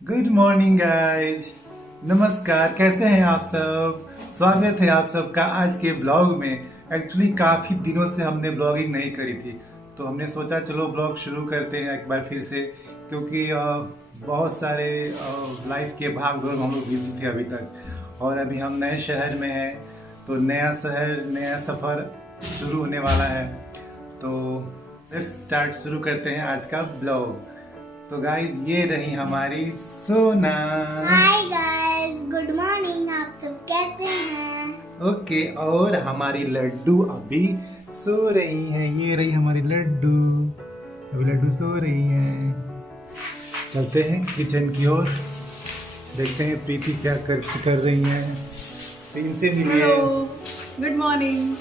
Good morning guys. नमस्कार, कैसे हैं आप सब। स्वागत है आप सबका आज के ब्लॉग में। एक्चुअली काफ़ी दिनों से हमने ब्लॉगिंग नहीं करी थी, तो हमने सोचा चलो ब्लॉग शुरू करते हैं एक बार फिर से, क्योंकि बहुत सारे लाइफ के भाग दौड़ में हम लोग बिजी थे अभी तक, और अभी हम नए शहर में हैं, तो नया शहर नया सफ़र शुरू होने वाला है। तो लेट्स स्टार्ट, शुरू करते हैं आज का ब्लॉग। तो गाइज ये रही हमारी सोना। Hi guys, good morning. आप सब कैसे हैं? ओके, और हमारी लड्डू अभी सो रही हैं। ये रही हमारी लड्डू, अभी लड्डू सो रही हैं। चलते हैं किचन की ओर, देखते हैं प्रीति क्या कर रही हैं। तो इनसे मिलिए। Hello, good morning.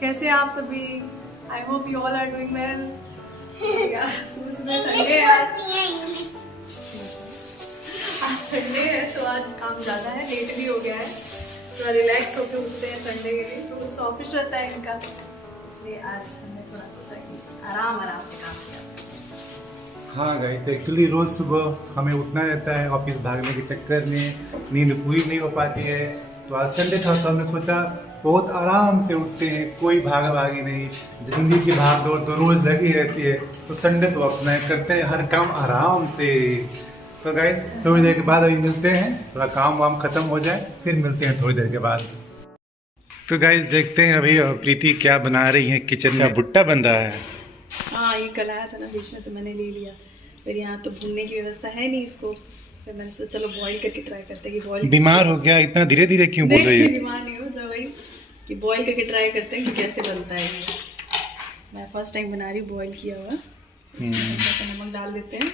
कैसे हैं आप सभी? I hope you all are doing well. सुबह सुबह संडे है, आज संडे है तो आज काम ज़्यादा है, लेट भी हो गया है। थोड़ा रिलैक्स होकर उठते हैं संडे के लिए, तो उस तो ऑफिस रहता है इनका, इसलिए आज हमने थोड़ा सोचा कि आराम आराम से काम किया। हाँ गाइस, तो एक्चुअली रोज सुबह हमें उठना रहता है, ऑफिस भागने के चक्कर में नींद पूरी नहीं हो पाती है। तो आज संडे था तो हमने सोचा बहुत आराम से उठते हैं, कोई भागा भागी नहीं। जिंदगी की भाग दौड़ तो रोज लगी रहती है, तो संडे तो अपना करते हैं हर काम आराम से। तो गाइस थोड़ी देर के बाद अभी मिलते हैं, थोड़ा काम वाम खत्म हो जाए फिर मिलते हैं थोड़ी देर के बाद। तो गाइस देखते हैं अभी प्रीति क्या बना रही है किचन में। भुट्टा बन रहा है। हाँ, ये कल आया था ना बीच में, तो मैंने ले लिया। फिर यहाँ तो भूनने की व्यवस्था है नहीं इसको, फिर मैंने सोचा चलो बॉईल करके ट्राई करते हैं कि बॉईल। बीमार हो गया, इतना धीरे धीरे क्यों बोल रही है? बीमार नहीं हो तो वही कि बॉईल करके ट्राई करते हैं कि कैसे बनता है ये। मैं फर्स्ट टाइम बना रही हूँ बॉईल किया हुआ। इसमें थोड़ा सा नमक डाल देते हैं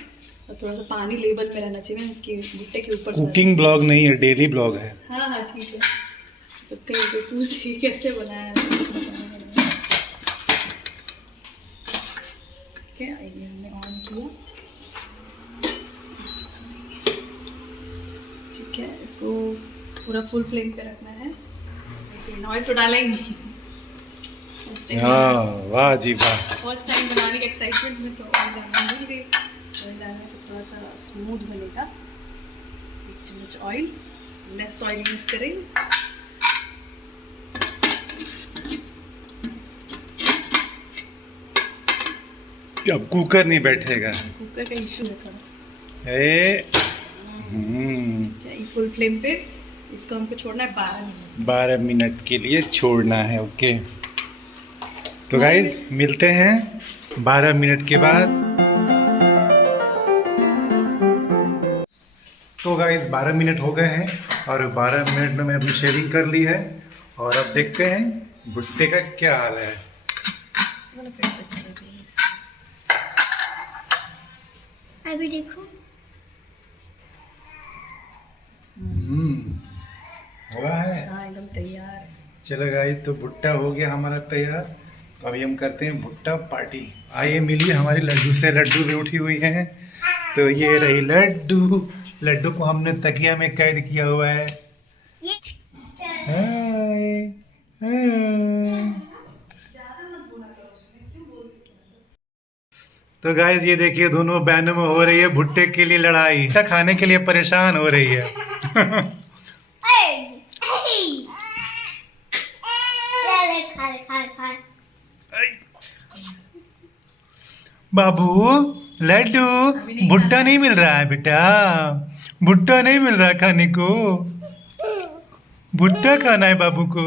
और थोड़ा सा पानी लेवल पे रहना चाहिए, इसकी भुट्टे के ऊपर। कुकिंग ब्लॉग नहीं है, डेली ब्लॉग है। हाँ हाँ ठीक है। तो कहीं कोई पूछ दे कैसे बनाया है। ठीक है, ये हमने ऑन किया। ठीक है, इसको पूरा फुल फ्लेम पे रखना है। ऑयल तो डाला ही नहीं। हाँ, वाह जी वाह। फर्स्ट टाइम बनाने के एक्साइटमेंट में तो ऑयल डालना भूल गई। ऑयल डालने से थोड़ा सा स्मूथ बनेगा। 1 चम्मच ऑयल, लेस ऑयल यूज करें। अब कुकर नहीं बैठेगा। कुकर का इशू है थोड़ा। ये फुल फ्लेम पे इसको हमको छोड़ना है 12 मिनट। 12 मिनट के लिए छोड़ना है। ओके, तो गाइज मिलते हैं 12 मिनट के बाद। तो गाइज 12 मिनट हो गए हैं, और 12 मिनट में मैंने अपनी शेविंग कर ली है, और अब देखते हैं भुट्टे का क्या हाल है। अभी देखो। हुआ है। हाँ, एकदम तैयार है। चलो गाइस, तो भुट्टा हो गया हमारा तैयार। तो अभी हम करते हैं भुट्टा पार्टी। आइए मिलिए हमारी लड्डू से। लड्डू भी उठी हुई हैं। तो ये रही लड्डू। लड्डू को हमने तकिया में कैद किया हुआ है। ये हाय, हाय। तो गाइस ये देखिए, दोनों बहनों में हो रही है भुट्टे के लिए लड़ाई। भुट्टा खाने के लिए परेशान हो रही है। खा ले, खा ले, खा ले। बाबू, लड्डू, भुट्टा नहीं मिल रहा है बेटा। भुट्टा नहीं मिल रहा है खाने को। भुट्टा खाना है बाबू को।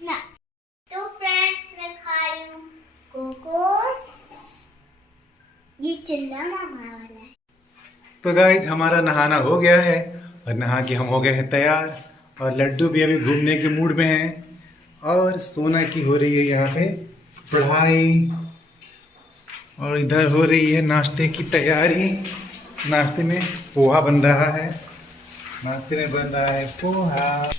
ना तो फ्रेंड्स, मैं खा रही हूँ कोकोस। ये चिल्ला मामा वाला है। तो गाइज हमारा नहाना हो गया है, और नहा के हम हो गए हैं तैयार। और लड्डू भी अभी घूमने के मूड में है, और सोना की हो रही है यहाँ पे पढ़ाई, और इधर हो रही है नाश्ते की तैयारी। नाश्ते में पोहा बन रहा है। नाश्ते में बन रहा है पोहा।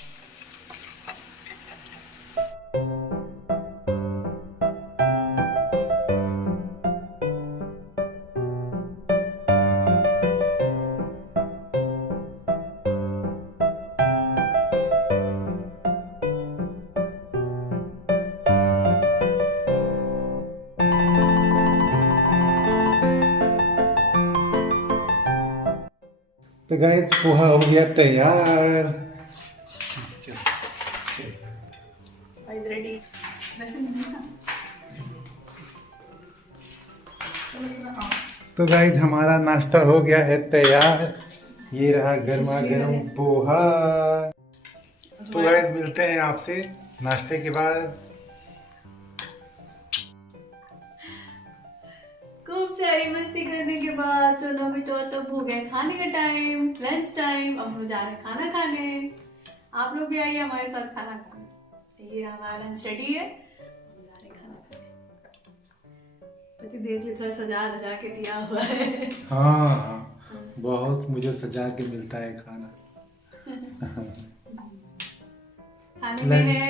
तो गाइस पोहा हो गया तैयार। चलो इज रेडी। तो गाइस हमारा नाश्ता हो गया है तैयार। ये रहा गर्मा गर्म पोहा। तो गाइस मिलते हैं आपसे नाश्ते के बाद। खूब सारी मस्ती करने के बाद सोनू भी तो हो गया खाने का टाइम, लंच टाइम। अब हम जा रहे हैं खाना खाने। आप लोग भी आइए हमारे साथ खाना खाने। ये हमारा लंच रेडी है, हम जा रहे हैं खाना खाने। पति देख ले थोड़ा सजा धजा के दिया हुआ है। हाँ बहुत मुझे सजा के मिलता है खाना। खाने में है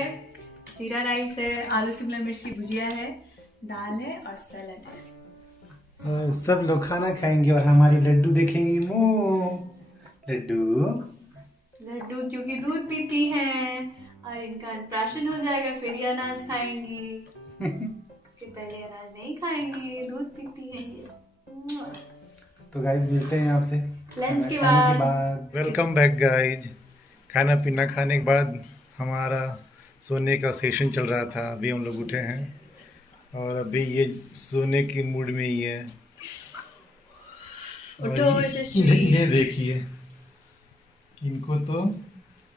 जीरा राइस है, आलू शिमला मिर्च की भुजिया है, दाल है और सैलड है। सब लोग खाना खाएंगे और हमारी लड्डू देखेंगी मुंह। लड्डू क्योंकि दूध पीती हैं और इनका अनप्राशन हो जाएगा फिर ये अनाज खाएंगी। इसके पहले अनाज नहीं खाएंगी, दूध पीती हैं ये। तो गाइज मिलते हैं आपसे लंच के खाने बाद। Welcome back guys. खाना पीना खाने के बाद हमारा सोने का सेशन चल रहा था। अभी हम लोग उठे हैं और अभी ये सोने की मूड में ही है। इन्हें देखिए, इनको तो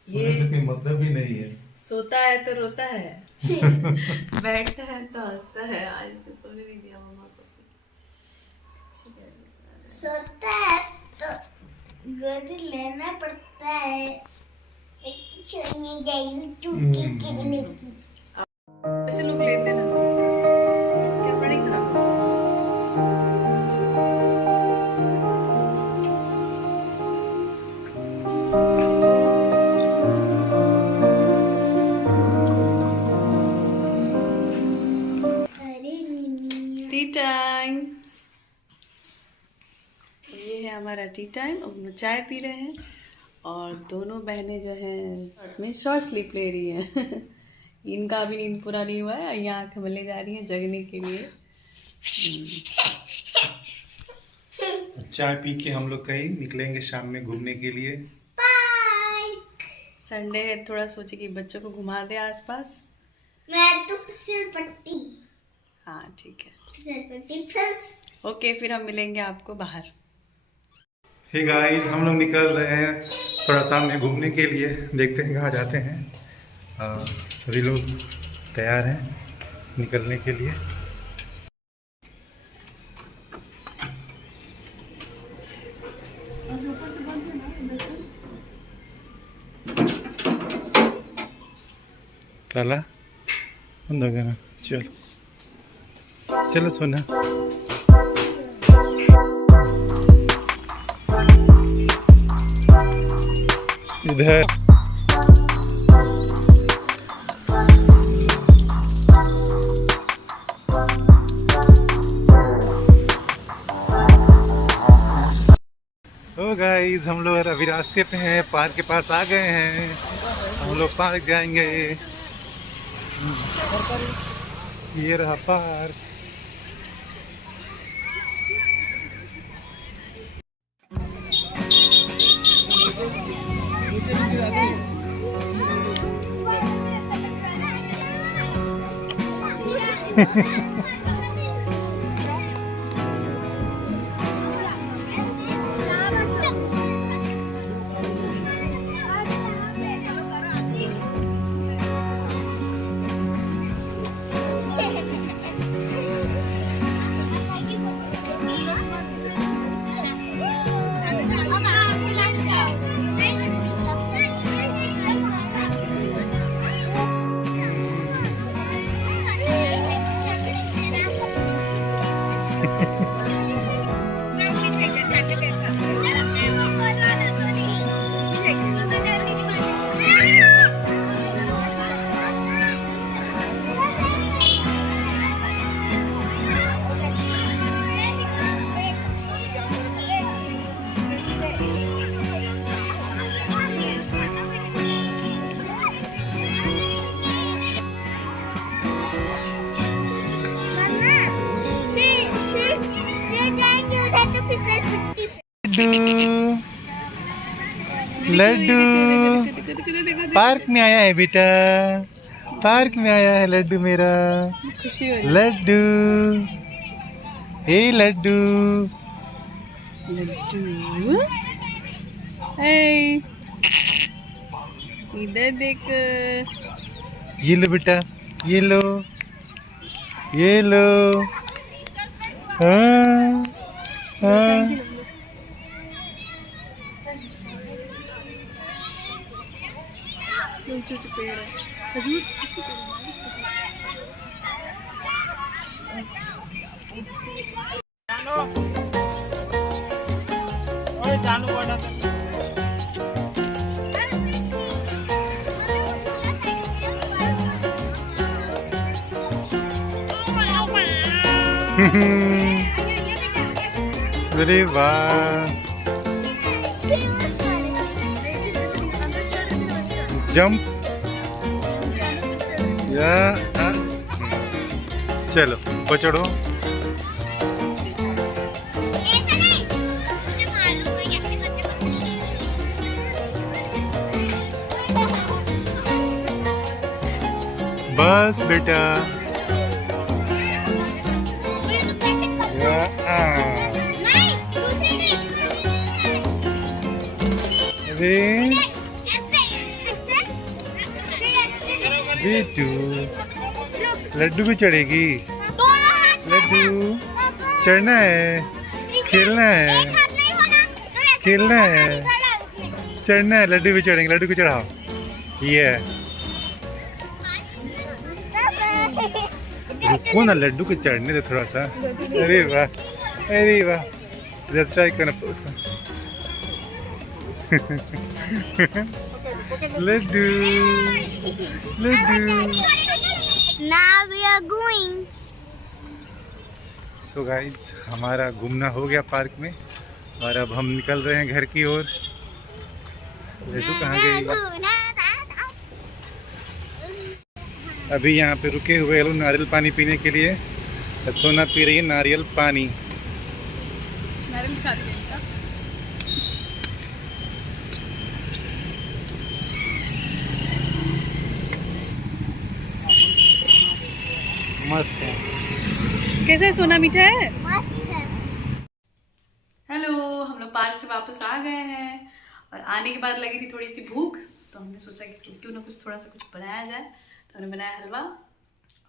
सोने से कोई मतलब ही नहीं है। सोता है तो रोता है, बैठता है तो हंसता है। आज इसको सोने नहीं दिया मम्मा को। सोता है तो गोदी लेना पड़ता है। सोने जाएगी टूटी के लिए। ऐसे लोग लेते हैं ना, कैमरा नहीं खराब होता। टी टाइम, ये है हमारा टी टाइम। अब हम चाय पी रहे हैं और दोनों बहनें जो हैं में शॉर्ट स्लीप ले रही हैं। इनका अभी नींद पूरा नहीं हुआ है, यहाँ आँखें मले जा रही हैं जगने के लिए। चाय पी के हम लोग कहीं निकलेंगे शाम में घूमने के लिए। संडे है, थोड़ा सोचे कि बच्चों को घुमा दे आसपास। मैं तो फिसल पट्टी। हाँ ठीक है, फिसल पट्टी फिस। ओके फिर हम मिलेंगे आपको बाहर। हे गाइस हम लोग निकल रहे हैं थोड़ा शाम में घूमने के लिए। देखते हैं कहाँ जाते हैं। सभी लोग तैयार हैं निकलने के लिए। ताला बंद हो गया ना। चलो चलो सोना। इधर ओ गाइस हम लोग अभी रास्ते पे हैं, पार्क के पास आ गए हैं। हम लोग पार्क जाएंगे। ये रहा पार्क। लड्डू पार्क में आया है बेटा, पार्क में आया है लड्डू मेरा। खुशी हो रही है। लड्डू, ए लड्डू, लड्डू हे इधर देख। ये लो बेटा, ये लो, ये लो। हाँ, हाँ। ऊंचे ऊंचे पेड़ है। खजूर किसके पेड़ अरे वाह, जंप या चलो पचड़ो। बस बेटा, अरे बेटू लड्डू भी चढ़ेगी। लड्डू चढ़ना है, खेलना है, खेलना है, चढ़ना है। लड्डू भी चढ़ेंगे, लड्डू को चढ़ाओ। ये रुको ना, लड्डू को चढ़ने दो थोड़ा सा। अरे वाह, अरे वाह, जस्ट ट्राई करना उसका। Laddu, laddu. Now we are going. So guys, हमारा घूमना हो गया पार्क में और अब हम निकल रहे हैं घर की ओर। लड्डू कहाँ गई? अभी यहाँ पे रुके हुए हैं लोग नारियल पानी पीने के लिए। सोना पी रही है नारियल पानी। नारियल खा दिया इनका। मस्त है। कैसा है सोना, मीठा है? मस्त है। हेलो, हम लोग पार्क से वापस आ गए हैं और आने के बाद लगी थी थोड़ी सी भूख, तो हमने सोचा कि क्यों ना कुछ थोड़ा सा कुछ बनाया जाए। तो हमने बनाया हलवा,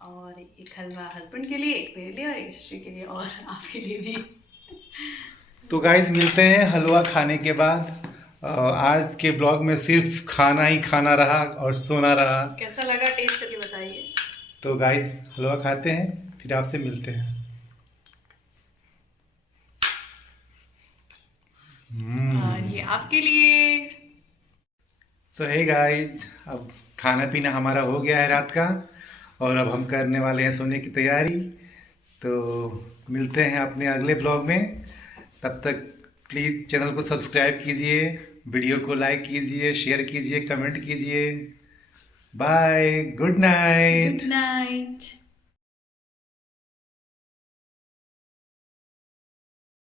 और एक हलवा हस्बैंड के लिए, एक मेरे लिए और एक शशि के लिए और आपके लिए भी। तो गाइस, मिलते हैं हलवा खाने के बाद। आज के ब्लॉग में सिर्फ खाना ही खाना रहा और सोना रहा। कैसा लगा, टेस्ट करके बताइए। तो गाइस, हलवा खाते हैं, फिर आपसे मिलते हैं। और ये आपके लिए। सो हे गाइस, अब खाना पीना हमारा हो गया है रात का, और अब हम करने वाले हैं सोने की तैयारी। तो मिलते हैं अपने अगले ब्लॉग में। तब तक प्लीज़ चैनल को सब्सक्राइब कीजिए, वीडियो को लाइक कीजिए, शेयर कीजिए, कमेंट कीजिए। Bye, good night. Good night.